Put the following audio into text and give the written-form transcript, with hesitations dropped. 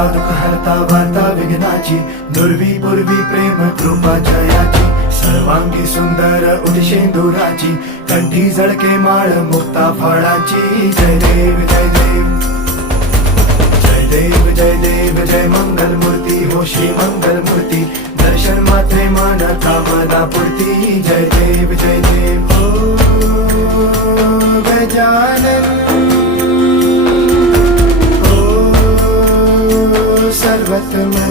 हरता दुःख हरता वार्ता विघ्नाची, दुर्वी पूर्वी प्रेम कृपा जयाची, सर्वांगी सुंदर उदिशेंदुराची, कंठी झळके माळ मुक्ता फळाची. जय देव जय देव जय देव जय देव जय मंगल मूर्ती हो श्री मंगल मूर्ती, दर्शन मात्रे मन कामना पूर्ती. जय देव जय देव हो गजानन हो सर्वतमन.